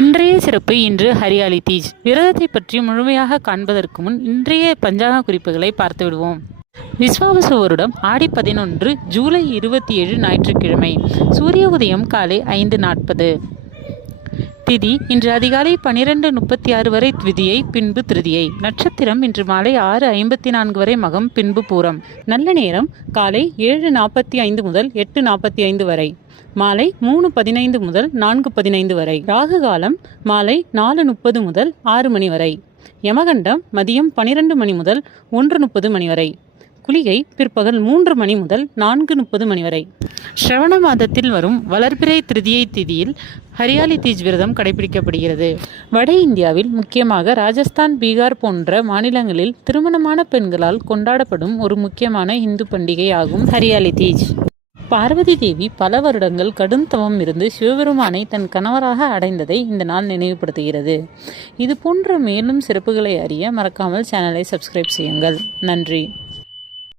இன்றைய சிறப்பு. இன்று ஹரியாலி தீஜ். விரதத்தை பற்றி முழுமையாக காண்பதற்கு முன் இன்றைய பஞ்சாங்க குறிப்புகளை பார்த்து விடுவோம். விஸ்வாவசு வருடம் ஆடி 11 ஜூலை 27 ஞாயிற்றுக்கிழமை. சூரிய உதயம் காலை 5:40. திதி இன்று அதிகாலை 12:36 வரை த்விதியை, பின்பு திருதியை. நட்சத்திரம் இன்று மாலை 6:54 வரை மகம், பின்பு பூரம். நல்ல நேரம் காலை 7:45 முதல் 8:45 வரை. மாலை 3:15 முதல் 4:15 வரை. ராகு காலம் மாலை 4:30 முதல் 6 மணி வரை. யமகண்டம் மதியம் 12 மணி முதல் 1:30 மணி வரை. குளிகை பிற்பகல் 3 மணி முதல் 4:30 மணி வரை. ஸ்ரவண மாதத்தில் வரும் வளர்பிறை திருதியை திதியில் ஹரியாலி தீஜ் விரதம் கடைபிடிக்கப்படுகிறது. வட இந்தியாவில் முக்கியமாக ராஜஸ்தான், பீகார் போன்ற மாநிலங்களில் திருமணமான பெண்களால் கொண்டாடப்படும் ஒரு முக்கியமான இந்து பண்டிகை ஆகும் ஹரியாலி தீஜ். பார்வதி தேவி பல வருடங்கள் கடும் தவம் இருந்து சிவபெருமானை தன் கணவராக அடைந்ததை இந்த நாள் நினைவுபடுத்துகிறது. இது போன்ற மேலும் சிறப்புகளை அறிய மறக்காமல் சேனலை சப்ஸ்கிரைப் செய்யுங்கள். நன்றி.